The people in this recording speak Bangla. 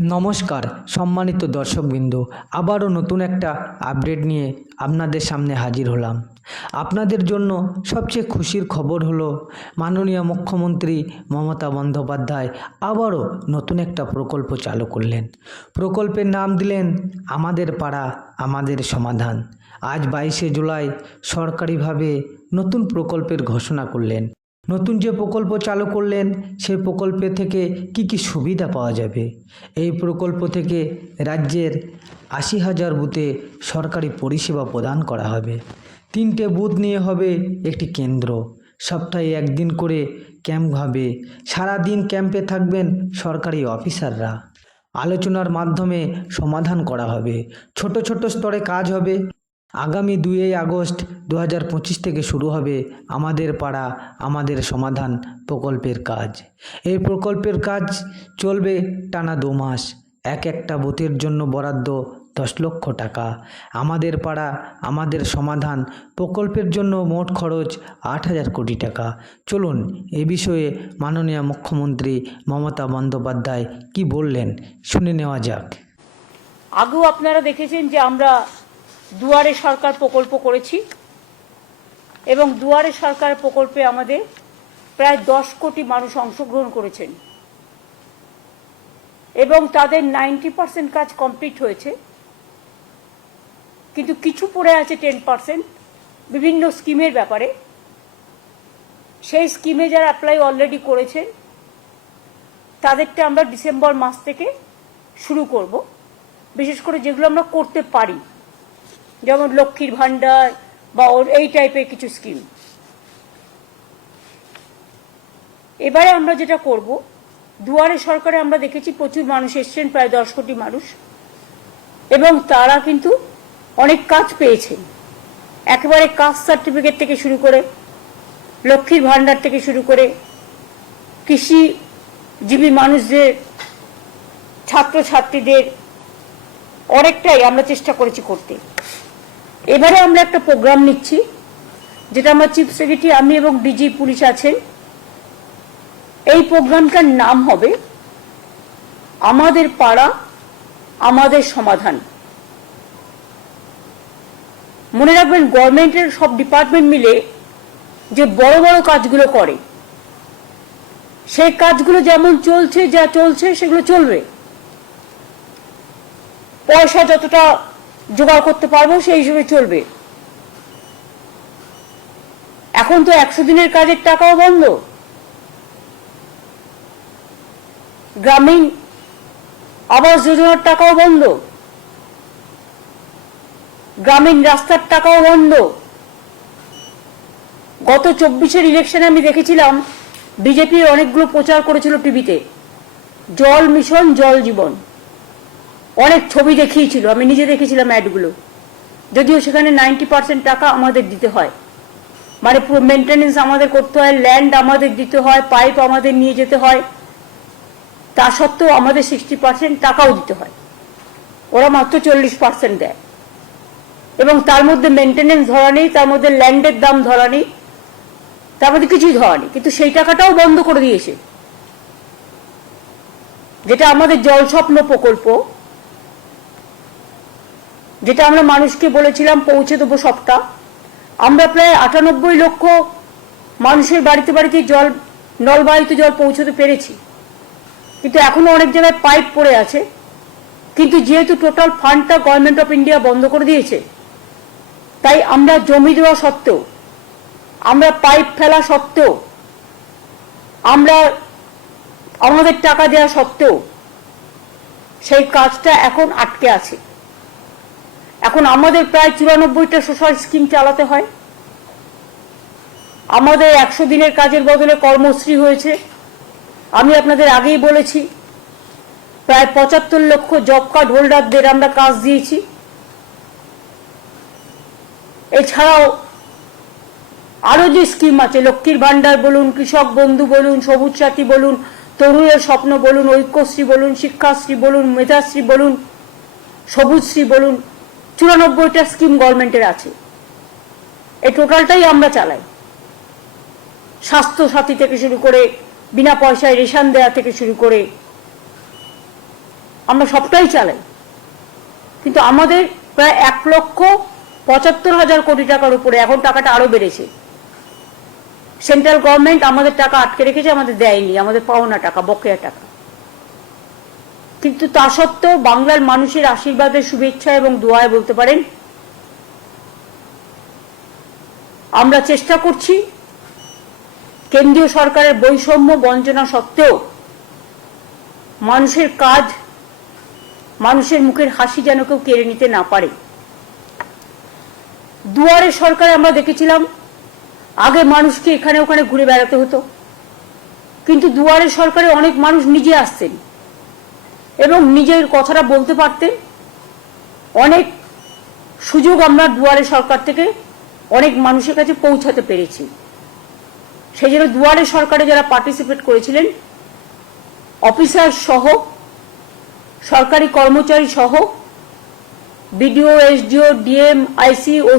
নমস্কার, সম্মানিত দর্শকবৃন্দ, আবারও নতুন একটা আপডেট নিয়ে আপনাদের সামনে হাজির হলাম। আপনাদের জন্য সবচেয়ে খুশির খবর হলো, মাননীয় মুখ্যমন্ত্রী মমতা বন্দ্যোপাধ্যায় আবারও নতুন একটা প্রকল্প চালু করলেন। প্রকল্পের নাম দিলেন, আমাদের পাড়া, আমাদের সমাধান। আজ বাইশে জুলাই সরকারিভাবে নতুন প্রকল্পের ঘোষণা করলেন। নতুন যে প্রকল্প চালু করলেন সেই প্রকল্পে থেকে কি কি সুবিধা পাওয়া যাবে? এই প্রকল্প থেকে রাজ্যের আশি হাজার বুথে সরকারি পরিষেবা প্রদান করা হবে। তিনটে বুথ নিয়ে হবে একটি কেন্দ্র। সপ্তাহে একদিন করে ক্যাম্প হবে। সারাদিন ক্যাম্পে থাকবেন সরকারি অফিসাররা। আলোচনার মাধ্যমে সমাধান করা হবে। ছোট ছোট স্তরে কাজ হবে। আগামী দুই আগস্ট দু হাজার পঁচিশ থেকে শুরু হবে আমাদের পাড়া, আমাদের সমাধান প্রকল্পের কাজ। এই প্রকল্পের কাজ চলবে টানা দু মাস। এক একটা বুথের জন্য বরাদ্দ দশ লক্ষ টাকা। আমাদের পাড়া, আমাদের সমাধান প্রকল্পের জন্য মোট খরচ আট হাজার কোটি টাকা। চলুন, এ বিষয়ে মাননীয় মুখ্যমন্ত্রী মমতা বন্দ্যোপাধ্যায় কি বললেন শুনে নেওয়া যাক। আগেও আপনারা দেখেছেন যে আমরা দুয়ারে সরকার প্রকল্প করেছি এবং দুয়ারে সরকার প্রকল্পে আমাদের প্রায় দশ কোটি মানুষ অংশগ্রহণ করেছেন এবং তাদের নাইনটি পার্সেন্ট কাজ কমপ্লিট হয়েছে। কিন্তু কিছু পড়ে আছে টেন পার্সেন্ট বিভিন্ন স্কিমের ব্যাপারে। সেই স্কিমে যারা অ্যাপ্লাই অলরেডি করেছেন তাদেরটা আমরা ডিসেম্বর মাস থেকে শুরু করব। বিশেষ করে যেগুলো আমরা করতে পারি। যেমন লক্ষ্মীর ভাণ্ডার বা ওর এই টাইপের কিছু স্কিম এবারে আমরা যেটা করব, দুয়ারে সরকারে আমরা দেখেছি প্রচুর মানুষ এসছেন, প্রায় দশ কোটি মানুষ, এবং তারা কিন্তু অনেক কাজ পেয়েছেন একেবারে কাস্ট সার্টিফিকেট থেকে শুরু করে, লক্ষ্মীর ভাণ্ডার থেকে শুরু করে কৃষিজীবী মানুষদের, ছাত্রছাত্রীদের, অনেকটাই আমরা চেষ্টা করেছি করতে। এবারে আমরা একটা প্রোগ্রাম নিচ্ছি, যেটা আমার চিফ সেক্রেটারি আমি এবং ডিজি পুলিশ আছেন। এই প্রোগ্রামটার নাম হবে, আমাদের পাড়া, আমাদের সমাধান। মনে রাখবেন গভর্নমেন্টের সব ডিপার্টমেন্ট মিলে যে বড় বড় কাজগুলো করে, সেই কাজগুলো যেমন চলছে যা চলছে, সেগুলো চলবে। পয়সা যতটা জোগাড় করতে পারব, সেই হিসেবে চলবে। এখন তো একশো দিনের কাজের টাকাও বন্ধ। গ্রামীণ আবাস যোজনার টাকাও বন্ধ। গ্রামীণ রাস্তার টাকাও বন্ধ। গত চব্বিশের ইলেকশনে আমি দেখেছিলাম, বিজেপির অনেকগুলো প্রচার করেছিল টিভিতে। জল মিশন, জল জীবন। অনেক ছবি দেখিয়েছিল, আমি নিজে দেখেছিলাম অ্যাডগুলো যদিও সেখানে নাইনটি পার্সেন্ট টাকা আমাদের দিতে হয়। মানে পুরো মেনটেনেন্স আমাদের করতে হয় ল্যান্ড আমাদের দিতে হয় পাইপ আমাদের নিয়ে যেতে হয়। তা সত্ত্বেও আমাদের সিক্সটি পার্সেন্ট টাকাও দিতে হয়। ওরা মাত্র চল্লিশ পার্সেন্ট দেয়। এবং তার মধ্যে মেনটেনেন্স ধরা নেই, তার মধ্যে ল্যান্ডের দাম ধরা নেই, তার মধ্যে কিছুই ধরা নেই। কিন্তু সেই টাকাটাও বন্ধ করে দিয়েছে। যেটা আমাদের জল স্বপ্ন প্রকল্প যেটা আমরা মানুষকে বলেছিলাম পৌঁছে দেবো সবটা। আমরা প্রায় আটানব্বই লক্ষ মানুষের বাড়িতে বাড়িতে জল, নলবাহিত জল পৌঁছতে পেরেছি। কিন্তু এখনও অনেক জায়গায় পাইপ পড়ে আছে। কিন্তু যেহেতু টোটাল ফান্ডটা গভর্নমেন্ট অফ ইন্ডিয়া বন্ধ করে দিয়েছে, তাই আমরা জমি দেওয়া সত্ত্বেও, আমরা পাইপ ফেলা সত্ত্বেও, আমরা আমাদের টাকা দেওয়া সত্ত্বেও, সেই কাজটা এখন আটকে আছে। এখন আমাদের প্রায় চুরানব্বইটা সোশ্যাল স্কিম চালাতে হয়। আমাদের একশো দিনের কাজের বদলে কর্মশ্রী হয়েছে। আমি আপনাদের আগেই বলেছি, প্রায় পঁচাত্তর লক্ষ জব কার্ড হোল্ডারদের আমরা কাজ দিয়েছি। এছাড়াও আরও যে স্কিম আছে, লক্ষ্মীর ভান্ডার বলুন, কৃষক বন্ধু বলুন, সবুজ সাথী বলুন, তরুণের স্বপ্ন বলুন, ঐক্যশ্রী বলুন, শিক্ষাশ্রী বলুন, মেধাশ্রী বলুন, সবুজশ্রী বলুন চুরানব্বইটা স্কিম গভর্নমেন্টের আছে। এই টোটালটাই আমরা চালাই। স্বাস্থ্য সাথী থেকে শুরু করে, বিনা পয়সায় রেশন দেওয়া থেকে শুরু করে, আমরা সবটাই চালাই। কিন্তু আমাদের প্রায় এক লক্ষ পঁচাত্তর হাজার কোটি টাকার উপরে এখন টাকাটা আরও বেড়েছে। সেন্ট্রাল গভর্নমেন্ট আমাদের টাকা আটকে রেখেছে, আমাদের দেয়নি, আমাদের পাওনা টাকা, বকেয়া টাকা। কিন্তু তা সত্ত্বেও বাংলার মানুষের আশীর্বাদের শুভেচ্ছা এবং দোয়ায় বলতে পারেন, আমরা চেষ্টা করছি কেন্দ্রীয় সরকারের বৈষম্য বঞ্চনা সত্ত্বেও মানুষের কাজ মানুষের মুখের হাসি যেন কেউ কেড়ে নিতে না পারে। দুয়ারে সরকারে আমরা দেখেছিলাম, আগে মানুষকে এখানে ওখানে ঘুরে বেড়াতে হতো, কিন্তু দুয়ারে সরকারে অনেক মানুষ নিজে আসতেন। এবং নিজের কথাটা বলতে পারতেন অনেক সুযোগ আমরা দুয়ারে সরকার থেকে অনেক মানুষের কাছে পৌঁছাতে পেরেছি। সেই জন্য দুয়ারে সরকারে যারা পার্টিসিপেট করেছিলেন অফিসার সহ, সরকারি কর্মচারী সহ বিডিও এসডিও ডিএম আইসি